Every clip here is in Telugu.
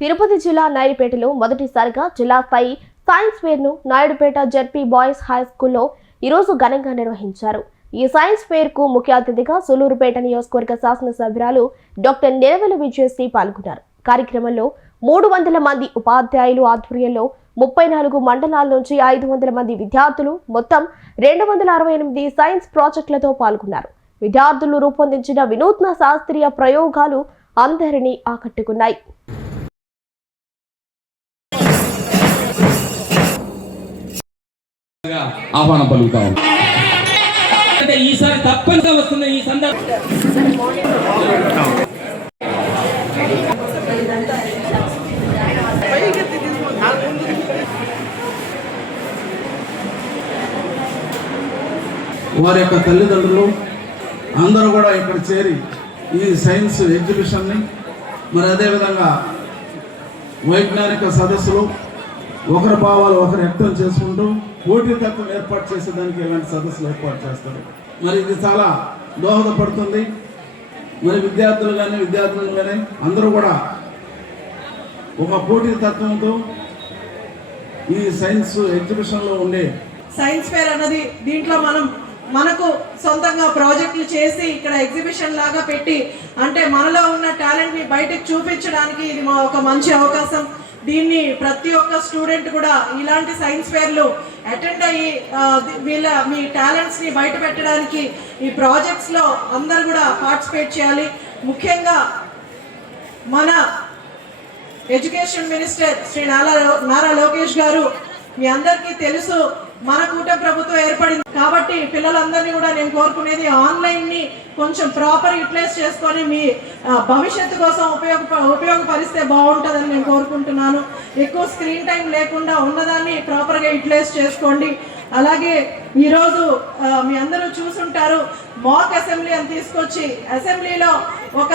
తిరుపతి జిల్లా నాయుడుపేటలో మొదటిసారిగా జిల్లా స్థాయి సైన్స్ ఫేర్ను నాయుడుపేట జెడ్పీ బాయ్స్ హై స్కూల్లో ఈరోజు ఘనంగా నిర్వహించారు. ఈ సైన్స్ ఫేర్కు ముఖ్య అతిథిగా సూలూరుపేట నియోజకవర్గ శాసనసభ్యురాలు డాక్టర్ నిరవెల విజయశ్రీ పాల్గొన్నారు. కార్యక్రమంలో మూడు వందల మంది ఉపాధ్యాయులు ఆధ్వర్యంలో ముప్పై నాలుగు మండలాల నుంచి ఐదు వందల మంది విద్యార్థులు మొత్తం రెండు వందల అరవై ఎనిమిది సైన్స్ ప్రాజెక్టులతో పాల్గొన్నారు. విద్యార్థులు రూపొందించిన వినూత్న శాస్త్రీయ ప్రయోగాలు అందరినీ ఆకట్టుకున్నాయి. ఆహ్వానం పలుకుతాం అంటే ఈసారి తప్పనిసరిగా వస్తున్న ఈ సందర్భం వారి యొక్క తల్లిదండ్రులు అందరూ కూడా ఇక్కడ చేరి ఈ సైన్స్ ఎగ్జిబిషన్ని మరి అదేవిధంగా వైజ్ఞానిక సదస్సులు ఒకరి భావాలు ఒకరు వ్యక్తం చేసుకుంటూ పోటీతత్వం ఏర్పాటు చేసేదానికి ఇలాంటి సదస్సులు ఏర్పాటు చేస్తారు. మరి ఇది చాలా దోహదపడుతుంది. మరి విద్యార్థులు కానీ విద్యార్థులు కానీ అందరూ కూడా ఒక పోటీతత్వంతో ఈ సైన్స్ ఎగ్జిబిషన్లో ఉండే సైన్స్ ఫేర్ అన్నది దీంట్లో మనం మనకు సొంతంగా ప్రాజెక్టులు చేసి ఇక్కడ ఎగ్జిబిషన్ లాగా పెట్టి అంటే మనలో ఉన్న టాలెంట్ని బయటకు చూపించడానికి ఇది మా ఒక మంచి అవకాశం. దీన్ని ప్రతి ఒక్క స్టూడెంట్ కూడా ఇలాంటి సైన్స్ ఫేర్లు అటెండ్ అయ్యి వీళ్ళ మీ టాలెంట్స్ని బయట పెట్టడానికి ఈ ప్రాజెక్ట్స్లో అందరు కూడా పార్టిసిపేట్ చేయాలి. ముఖ్యంగా మన ఎడ్యుకేషన్ మినిస్టర్ శ్రీ నారా నారా లోకేష్ గారు మీ అందరికీ తెలుసు మన కూట ప్రభుత్వం ఏర్పడింది. కాబట్టి పిల్లలందరినీ కూడా నేను కోరుకునేది ఆన్లైన్ని కొంచెం ప్రాపర్ యూటిలైజ్ చేసుకొని మీ భవిష్యత్తు కోసం ఉపయోగ ఉపయోగపరిస్తే బాగుంటుందని నేను కోరుకుంటున్నాను. ఎక్కువ స్క్రీన్ టైం లేకుండా ఉన్నదాన్ని ప్రాపర్గా యూటిలైజ్ చేసుకోండి. అలాగే ఈరోజు మీ అందరూ చూసుంటారు మాక్ అసెంబ్లీ అని తీసుకొచ్చి అసెంబ్లీలో ఒక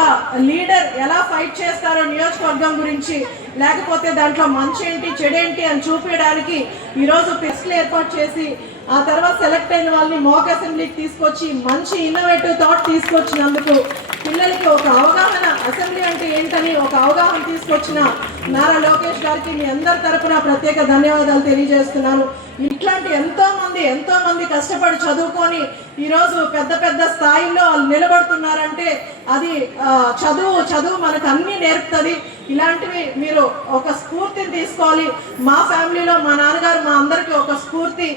లీడర్ ఎలా ఫైట్ చేస్తారో నియోజకవర్గం గురించి లేకపోతే దాంట్లో మంచి ఏంటి చెడేంటి అని చూపించడానికి ఈరోజు ఫెస్ట్లు ఏర్పాటు చేసి ఆ తర్వాత సెలెక్ట్ అయిన వాళ్ళని మాక్ అసెంబ్లీకి తీసుకొచ్చి మంచి ఇన్నోవేటివ్ థాట్ తీసుకొచ్చినందుకు పిల్లలకి ఒక అవగాహన అసెంబ్లీ అంటే ఏంటని ఒక అవగాహన తీసుకొచ్చిన నారా లోకేష్ గారికి మీ అందరి తరపున ప్రత్యేక ధన్యవాదాలు తెలియజేస్తున్నాను. ఇట్లాంటి ఎంతో మంది ఎంతో మంది కష్టపడి చదువుకొని ఈరోజు పెద్ద పెద్ద స్థాయిలో వాళ్ళు నిలబడుతున్నారంటే అది చదువు చదువు మనకు అన్నీ నేర్పుతుంది. ఇలాంటివి మీరు ఒక స్ఫూర్తిని తీసుకోవాలి. మా ఫ్యామిలీలో మా నాన్నగారు మా అందరికీ ఒక స్ఫూర్తి